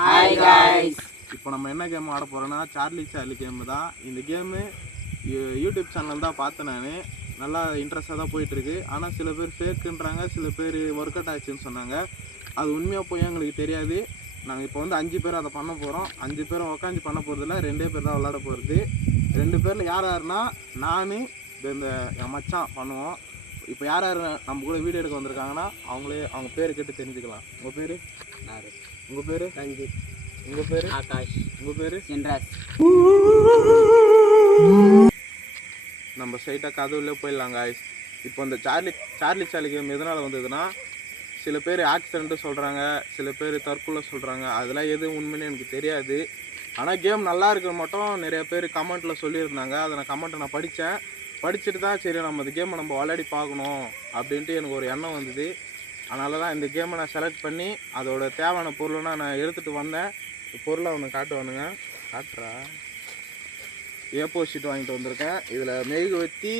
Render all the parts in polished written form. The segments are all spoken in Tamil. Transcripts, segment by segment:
Hi guys. இப்போ நம்ம என்ன கேம் ஆட போகிறோன்னா சார்லி கேமு தான். இந்த கேமு யூடியூப் சேனல் தான் பார்த்தேன் நான். நல்லா இன்ட்ரெஸ்டாக தான் போயிட்டுருக்கு. ஆனால் சில பேர் ஃபேக்குன்றாங்க, சில பேர் ஒர்க் அவுட் ஆச்சுன்னு சொன்னாங்க. அது உண்மையாக போய் எங்களுக்கு தெரியாது. நாங்கள் இப்போ வந்து 5 பேர் அதை பண்ண போகிறோம். 5 பேரும் உட்காந்து பண்ண போகிறதில்ல, 2 பேர் தான் விளாட போகிறது. 2 பேரில் யாருன்னா நான் இந்த என் மச்சான் பண்ணுவோம். இப்போ யார் நம்ம கூட வீடியோ எடுக்க வந்திருக்காங்கன்னா அவங்க பேர் கேட்டு தெரிஞ்சுக்கலாம். உங்கள் பேர்? உங்கள் பேர்? ரஞ்சித். உங்கள் பேர்? ஆகாஷ். உங்கள் பேர்? சென்ராஜ். நம்ம ஸ்ட்ரைட்டாக கதவுள்ளே போயிடலாம் காய்ஸ். இப்போ இந்த சார்லி கேம் எதனால் வந்ததுன்னா, சில பேர் ஆக்சிடென்ட்டு சொல்கிறாங்க, சில பேர் தற்கொலை சொல்கிறாங்க. அதெல்லாம் எது உண்மைன்னு எனக்கு தெரியாது. ஆனால் கேம் நல்லா இருக்கிற மட்டும் நிறைய பேர் கமெண்ட்டில் சொல்லியிருந்தாங்க. அதை நான் கமெண்ட்டை நான் படிச்சுட்டு தான் சரி நம்ம இந்த கேமை நம்ம விளையாடி பார்க்கணும் அப்படின்ட்டு எனக்கு ஒரு எண்ணம் வந்தது. அதனால தான் இந்த கேமை நான் செலக்ட் பண்ணி அதோட தேவையான பொருள்னால் நான் எடுத்துகிட்டு வந்தேன். பொருளை ஒன்று காட்டுவானுங்க, காட்டுறா. ஏப்போ ஷீட் வாங்கிட்டு வந்திருக்கேன். இதில் மெழுகுவர்த்தி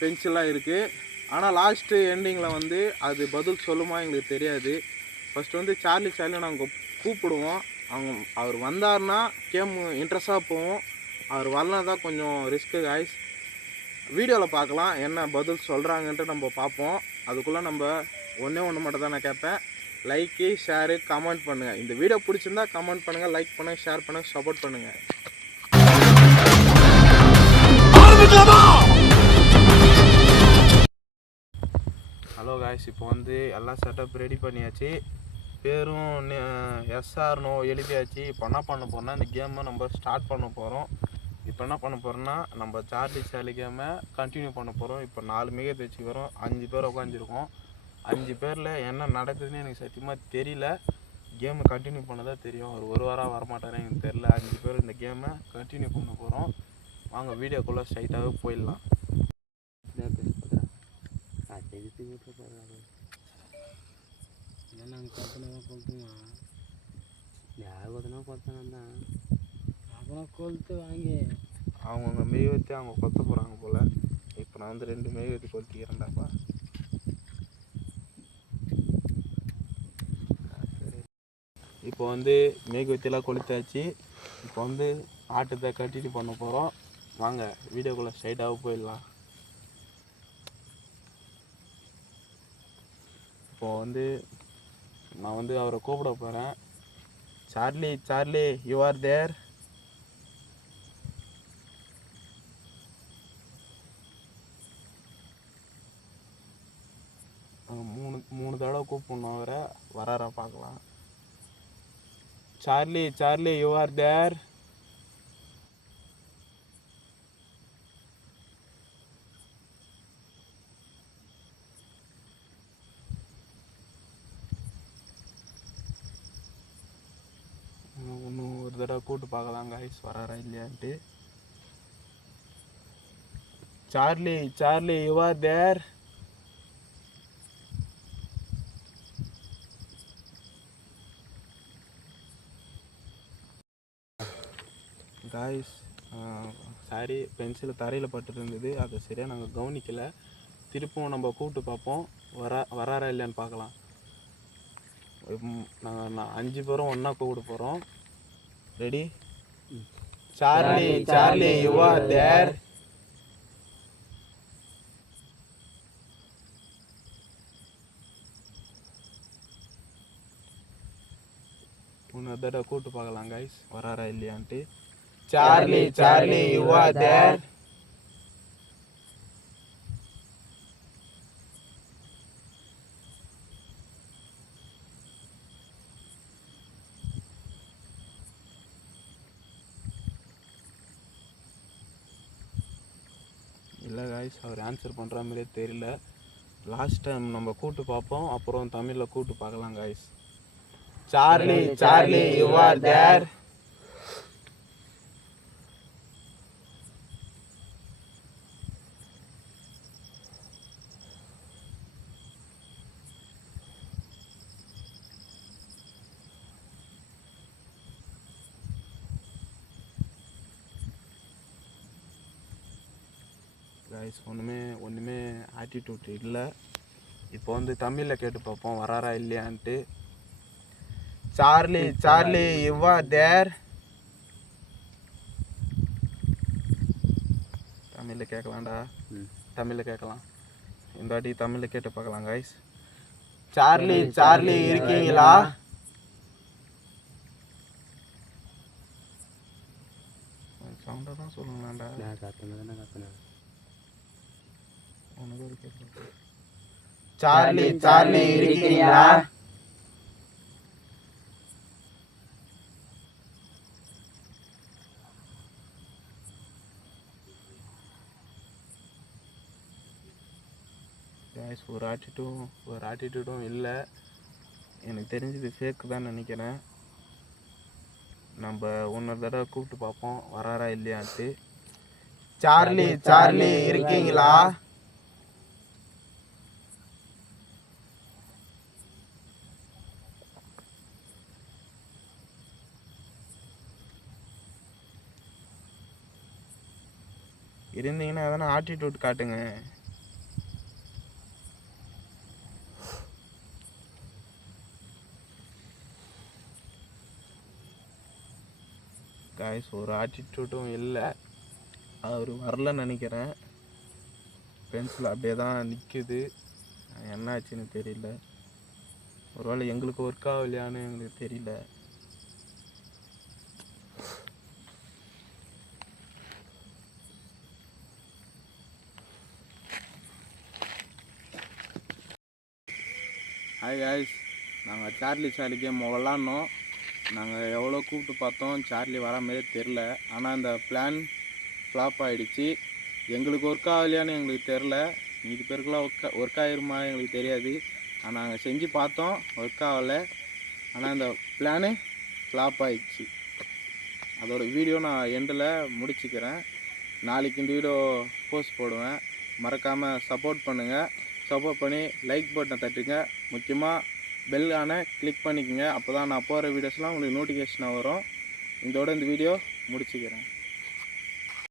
பென்சிலாம் இருக்குது. ஆனால் லாஸ்ட்டு எண்டிங்கில் வந்து அது பதில் சொல்லுமா எங்களுக்கு தெரியாது. ஃபஸ்ட்டு வந்து சார்லி நாங்கள் கூப்பிடுவோம். அவர் வந்தார்னா கேம் இன்ட்ரெஸ்டாக போவோம். அவர் வரலாம் தான் கொஞ்சம் ரிஸ்க்கு காய்ஸ். வீடியோவில் பார்க்கலாம் என்ன பதில் சொல்கிறாங்கன்ட்டு நம்ம பார்ப்போம். அதுக்குள்ளே நம்ம ஒன்று மட்டும் தான் நான் கேட்பேன். லைக்கு, ஷேரு, கமெண்ட் பண்ணுங்கள். இந்த வீடியோ பிடிச்சிருந்தா கமெண்ட் பண்ணுங்கள், லைக் பண்ணுங்கள், ஷேர் பண்ணுங்கள், சப்போர்ட் பண்ணுங்கள். ஹலோ காய்ஸ், இப்போ வந்து எல்லா செட்டப் ரெடி பண்ணியாச்சு. பேரும் எஸ்ஆர்னோ எழுதியாச்சு. இப்போ என்ன பண்ண போகிறோம்னா இந்த கேமை நம்ம ஸ்டார்ட் பண்ண போகிறோம். இப்போ என்ன பண்ண போகிறோன்னா நம்ம சார்லி கேமை கண்டினியூ பண்ண போகிறோம். இப்போ 4 மெகத்தை வச்சுக்கிறோம். 5 பேர் உட்காந்துருக்கோம். 5 பேரில் என்ன நடக்குதுன்னு எனக்கு சத்தியமாக தெரியல. கேமை கண்டினியூ பண்ணதான் தெரியும். ஒரு வாரம் வரமாட்டாரே எனக்கு தெரில. 5 பேர் இந்த கேமை கண்டினியூ பண்ண போகிறோம். வாங்க வீடியோக்குள்ளே ஸ்ட்ரைட்டாகவே போயிடலாம். அவங்க மெய்வத்தி அவங்க கொத்த போகிறாங்க போல். இப்போ நான் வந்து 2 மெய்வத்தி கொத்திக்கிறேன்டாப்பா. இப்போ வந்து மெழுகுவத்தியெல்லாம் கொளுத்தாச்சு. இப்போ வந்து ஆட்டத்தை கண்டினியூ பண்ண போகிறோம். வாங்க வீடியோக்குள்ளே ஸ்ட்ரைட்டாக போயிடலாம். இப்போ வந்து நான் வந்து அவரை கூப்பிட போகிறேன். Charlie you are there? மூணு தடவை கூப்பிடணும் அவரை. வராரா பார்க்கலாம். Charlie you are there? இன்னும் ஒரு தடவை கூப்பிட்டு பார்க்கலாம் காய்ஸ், வராரா இல்லையான்ட்டு. Charlie you are there? Guys sorry, pencil தரையில் பட்டு இருந்தது. அதை சரியாக நாங்கள் கவனிக்கலை. திருப்பவும் நம்ம கூப்பிட்டு பார்ப்போம். வராரா இல்லையான்னு பார்க்கலாம். நான் 5 பேரும் ஒன்றா கூப்பிட போகிறோம். Ready? Charlie you are there? இன்னொரு தடவை கூப்பிட்டு பார்க்கலாம் காய்ஸ், வராரா இல்லையான்ட்டு. Charlie you are there? இல்லை காய்ஸ், அவர் ஆன்சர் பண்ணுற மாதிரியே தெரியல. லாஸ்ட் டைம் நம்ம கூப்பிட்டு பார்ப்போம், அப்புறம் தமிழில் கூப்பிட்டு பார்க்கலாம் guys. Charlie you are there? Guys ஒன்றுமே ஆட்டிடியூட் இல்லை. இப்போ வந்து தமிழில் கேட்டு பார்ப்போம் வராரா இல்லையான்ட்டு. Charlie you are there. தமிழில் கேட்கலாம்டா. தமிழில் கேட்கலாம். இந்த வாட்டி தமிழில் கேட்டு பார்க்கலாம் கைஸ். சார்லி இருக்கீங்களா? சவுண்டாக தான் சொல்லுங்களாண்டா. உனக்கு ஒரு கேட்கலாம். சார்லி இருக்கீங்களா? கைஸ் ஒரு ஆட்டிடியூடும் இல்லை. எனக்கு தெரிஞ்சது ஃபேக்கு தான் நினைக்கிறேன். நம்ம இன்னொரு தடவை கூப்பிட்டு பார்ப்போம் வராரா இல்லையான்ட்டு. சார்லி இருக்கீங்களா? இருந்தீங்கன்னா எதனா ஆட்டிடியூட் காட்டுங்க. கைஸ் ஒரு ஆட்டிடியூட்டும் இல்லை. அவர் வரலன்னு நினைக்கிறேன். பென்சில் அப்படியே தான் நிற்குது. என்ன ஆச்சுன்னு தெரியல. ஒருவேளை எங்களுக்கு ஒர்க் ஆகலையான்னு எங்களுக்கு தெரியல. ஹாய் கைஸ், நாங்கள் சார்லி கேம் விளாட்னோம். நாங்கள் எவ்வளோ கூப்பிட்டு பார்த்தோம், சார்லி வர மாதிரியே தெரில. ஆனால் இந்த பிளான் ஃப்ளாப் ஆகிடுச்சு. எங்களுக்கு ஒர்க் ஆகலையான்னு எங்களுக்கு தெரில. மீதி பேருக்குலாம் ஒர்க் ஆகிருமா எங்களுக்கு தெரியாது. ஆனால் நாங்கள் செஞ்சு பார்த்தோம், ஒர்க் ஆகலை. ஆனால் இந்த பிளானு ஃப்ளாப் ஆகிடுச்சு. அதோட வீடியோ நான் எண்டில் முடிச்சுக்கிறேன். நாளைக்கு இந்த வீடியோ போஸ்ட் போடுவேன். மறக்காமல் சப்போர்ட் பண்ணுங்கள். சப்போர்ட் பண்ணி லைக் பட்டனை தட்டுங்க. முக்கியமாக பெல் ஆன கிளிக் பண்ணிக்கோங்க. அப்போ தான் நான் போகிற வீடியோஸ்லாம் உங்களுக்கு நோட்டிஃபிகேஷனாக வரும். இதோட இந்த வீடியோ முடிச்சுக்கிறேன்.